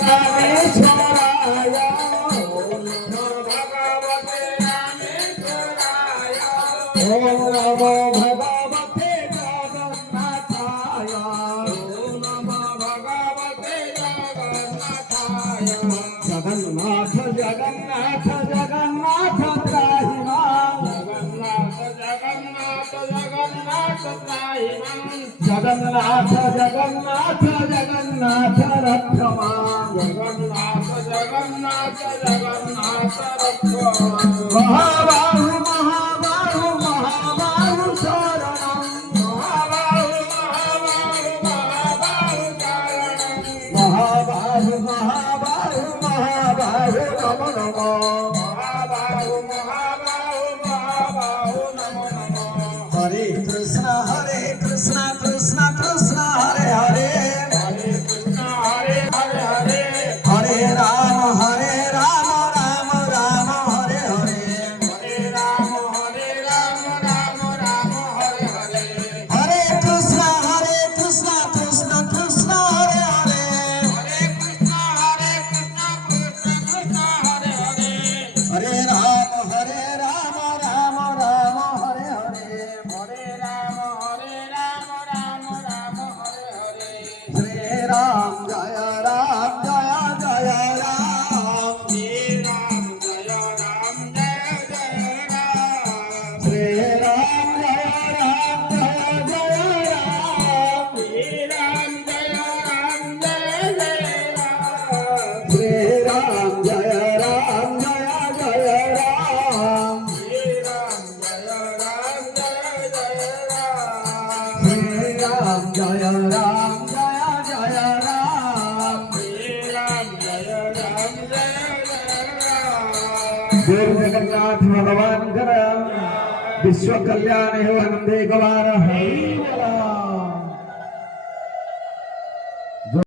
रामेश्वराय ओम नमो भगवते रामेश्वराय ओम नमो भगवते जगन्नाथाय ओम नमो भगवते जगन्नाथाय जगन्नाथ जगन्नाथ जगन्नाथ त्राहि मां जगन्नाथ जगन्नाथ जगन्नाथ त्राहि मां जगन्नाथ जगन्नाथ जगन्नाथ रक्ष मां जगन्नाथ जगन्नाथ जगन्नाथ रक्ष महाबाहु महाबाहु महाबाहु शरणं महाबाहु महाबाहु महाबाहु शरणं महाबाहु महाबाहु महाबाहु नमो नमो महाबाहु महाबाहु महाबाहु नमो नमो हरे कृष्ण कृष्ण कृष्ण हरे हरे हरे कृष्ण हरे हरे हरे हरे राम राम राम हरे हरे हरे राम राम राम हरे हरे हरे कृष्ण कृष्ण कृष्ण हरे हरे हरे कृष्ण कृष्ण कृष्ण हरे हरे हरे राम राम राम हरे हरे हरे राम राम हरे हरे हरे राम जय राम जय जय राम श्री राम जय राम जय जय राम श्री राम जय राम जय जय राम श्री राम जय राम जय जय राम श्री राम जय राम जय जय राम श्री राम जय राम जय जय राम श्री राम जय राम जय जय राम श्री राम जय राम जय जय राम देव जगन्नाथ भगवान कर विश्व कल्याण हेतु वंदे कुमार